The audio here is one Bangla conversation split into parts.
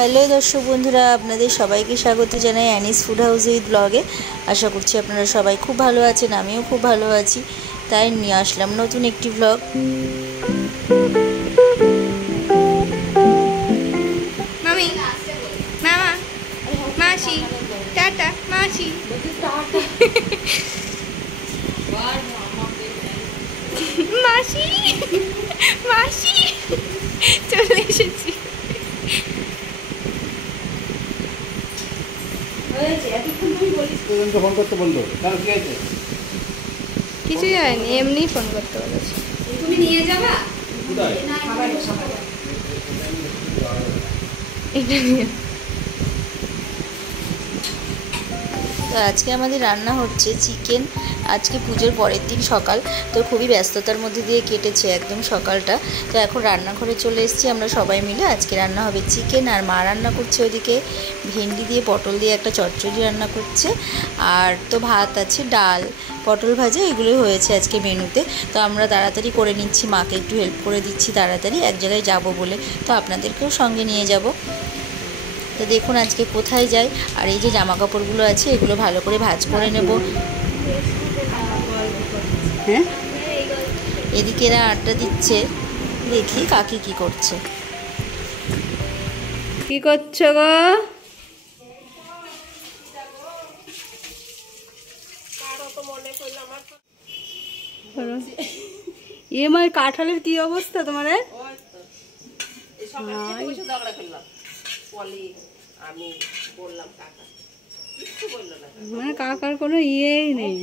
হ্যালো দর্শক বন্ধুরা, আপনাদের সবাইকে স্বাগত জানাই অ্যানিস ফুড হাউস উইথ ব্লগে। আশা করছি আপনারা সবাই খুব ভালো আছেন, আমিও খুব ভালো আছি। তাই নিয়ে আসলাম নতুন একটি ব্লগ। মামি, মামা, মাসি, টাটা, মাসি, মাসি, মাসি, চলে এসেছি। কিছুই হয়নি, এমনি ফোন করতে বলেছি। তুমি নিয়ে যাবা এটা নিয়ে। তো আজকে আমাদের রান্না হচ্ছে চিকেন। আজকে পুজোর পরের দিন সকাল, তো খুবই ব্যস্ততার মধ্যে দিয়ে কেটেছে একদম সকালটা। তো এখন রান্নাঘরে চলে এসেছি আমরা সবাই মিলে। আজকে রান্না হবে চিকেন, আর মা রান্না করছে ওদিকে ভেন্ডি দিয়ে পটল দিয়ে একটা চচ্চড়ি রান্না করছে। আর তো ভাত আছে, ডাল, পটল ভাজা, এগুলোই হয়েছে আজকে মেনুতে। তো আমরা তাড়াতাড়ি করে নিচ্ছি, মাকে একটু হেল্প করে দিচ্ছি তাড়াতাড়ি, এক জায়গায় যাব বলে। তো আপনাদেরকেও সঙ্গে নিয়ে যাব। তো দেখুন আজকে কোথায় যাই। আর এই যে জামা কাপড়গুলো আছে এগুলো ভালো করে ভাঁজ করে নেব। হ্যাঁ, এদিকে এরা আড্ডা দিচ্ছে, দেখি কাকি কি করছে। কি করছো গো? মায়ের কাঁঠালের কি অবস্থা তোমার? মানে কাকার কোনো ইয়েই নেই।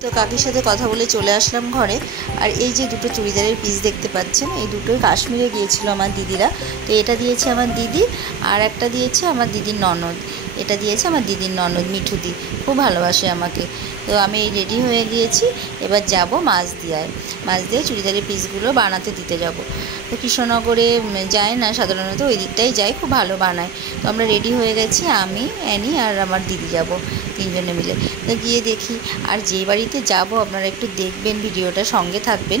তো কাকির সাথে কথা বলে চলে আসলাম ঘরে। আর এই যে দুটো চুড়িদারের পিস দেখতে পাচ্ছেন, এই দুটোই কাশ্মীরে গিয়েছিল আমার দিদিরা। তো এটা দিয়েছে আমার দিদি, আর একটা দিয়েছে আমার দিদির ননদ। এটা দিয়েছে আমার দিদির ননদ মিঠুদি, খুব ভালোবাসে আমাকে। তো আমি রেডি হয়ে গিয়েছি, এবার যাব মাছদিয়ায়। মাছদিয়ায় চুড়িদারের পিসগুলো বানাতে দিতে যাব। তো কৃষ্ণনগরে যায় না সাধারণত, ওই দিকটাই যায়, খুব ভালো বানায়। তো আমরা রেডি হয়ে গেছি, আমি, অ্যানি আর আমার দিদি যাব, তিনজনে মিলে। তো গিয়ে দেখি, আর যেই বাড়িতে যাব আপনারা একটু দেখবেন, ভিডিওটা সঙ্গে থাকবেন।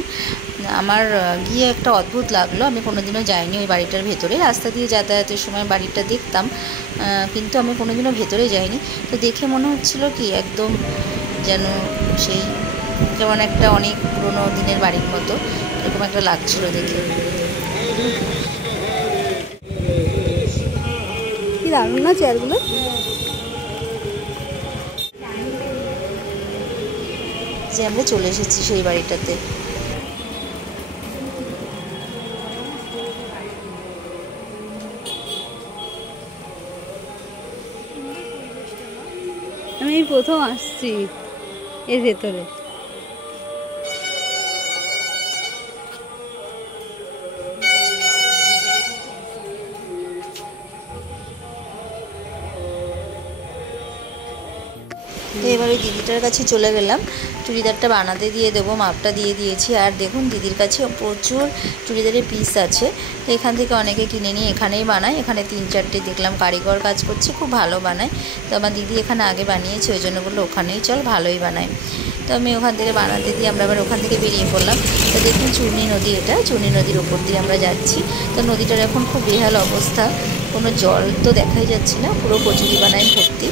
আমার গিয়ে একটা অদ্ভুত লাগলো, আমি কোনোদিনও যাইনি ওই বাড়িটার ভেতরে। রাস্তা দিয়ে যাতায়াতের সময় বাড়িটা দেখতাম, কিন্তু আমি কোনোদিনও ভেতরে যাইনি। তো দেখে মনে হচ্ছিল কি একদম যেন সেই যেমন একটা অনেক পুরোনো দিনের বাড়ির মতো, এরকম একটা লাগছিল দেখে। কি দারুণ না চেয়ারগুলো। যে আমরা চলে এসেছি সেই বাড়িটাতে। আমি প্রথম আসছি এর ভেতরে। তো এবার ওই দিদিটার কাছে চলে গেলাম, চুড়িদারটা বানাতে দিয়ে দেবো, মাপটা দিয়ে দিয়েছি। আর দেখুন দিদির কাছে প্রচুর চুড়িদারের পিস আছে। তো এখান থেকে অনেকে কিনে নিয়ে এখানেই বানায়। এখানে 3-4টে দেখলাম কারিগর কাজ করছে, খুব ভালো বানায়। তো আমার দিদি এখানে আগে বানিয়েছে, ওই জন্য বললো ওখানেই চল, ভালোই বানায়। তো আমি ওখান থেকে বানাতে দিয়ে আমরা আবার ওখান থেকে বেরিয়ে পড়লাম। তো দেখুন চূর্ণী নদী, এটা চূর্ণী নদীর ওপর দিয়ে আমরা যাচ্ছি। তো নদীটার এখন খুব বেহাল অবস্থা, কোনো জল তো দেখাই যাচ্ছে না, পুরো কচুরি বানায় ভর্তি।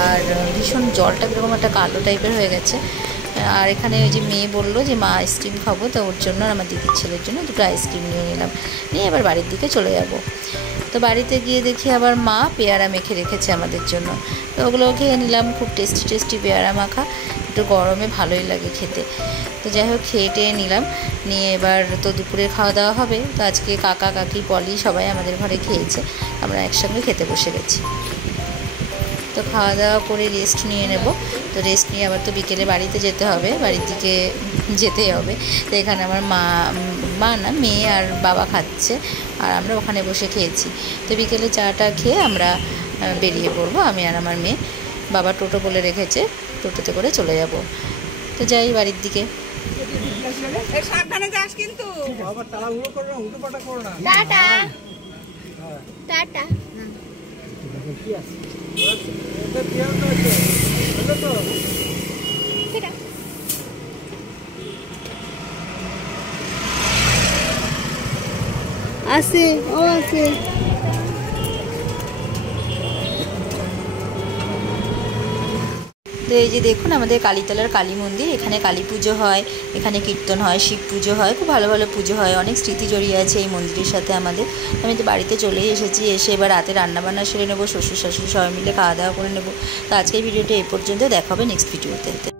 আর ভীষণ জলটা কীরকম একটা কালো টাইপের হয়ে গেছে। আর এখানে ওই যে মেয়ে বললো যে মা আইসক্রিম খাবো, তো ওর জন্য আর আমার দিদির ছেলের জন্য দুটো আইসক্রিম নিয়ে নিলাম, নিয়ে এবার বাড়ির দিকে চলে যাব। তো বাড়িতে গিয়ে দেখি আবার মা পেয়ারা মেখে রেখেছে আমাদের জন্য, তো ওগুলো খেয়ে নিলাম। খুব টেস্টি টেস্টি পেয়ারা মাখা, একটু গরমে ভালোই লাগে খেতে। তো যাই হোক খেয়ে টেয়ে নিলাম, নিয়ে এবার তো দুপুরে খাওয়া দাওয়া হবে। তো আজকে কাকা কাকি পলি সবাই আমাদের ঘরে খেয়েছে, আমরা একসঙ্গে খেতে বসে গেছি। তো খাওয়া দাওয়া করে রেস্ট নিয়ে নেব। তো রেস্ট নিয়ে আবার তো বিকেলে বাড়িতে যেতে হবে, বাড়ির দিকে যেতেই হবে। তো এখানে আমার মা না মেয়ে আর বাবা খাচ্ছে, আর আমরা ওখানে বসে খেয়েছি। তো বিকেলে চাটা খেয়ে আমরা বেরিয়ে পড়বো, আমি আর আমার মেয়ে। বাবা টোটো বলে রেখেছে, টোটোতে করে চলে যাব। তো যাই বাড়ির দিকে। সাবধানে যাস কিন্তু। Tata tata. আছে ও আছে। তো এই যে দেখুন আমাদের কালীতলার কালী মন্দির, এখানে কালী পুজো হয়, এখানে কীর্তন হয়, শিব পুজো হয়, খুব ভালো ভালো পুজো হয়, অনেক স্মৃতি জড়িয়ে আছে এই মন্দিরের সাথে আমাদের। আমি তো বাড়িতে চলেই এসেছি, এসে এবার রাতে রান্নাবান্না সেরে নেবো, শ্বশুর শাশুড়ি সবাই মিলে খাওয়া দাওয়া করে নেবো। তো আজকের ভিডিওটা এই পর্যন্ত, দেখা হবে নেক্সট ভিডিওতে।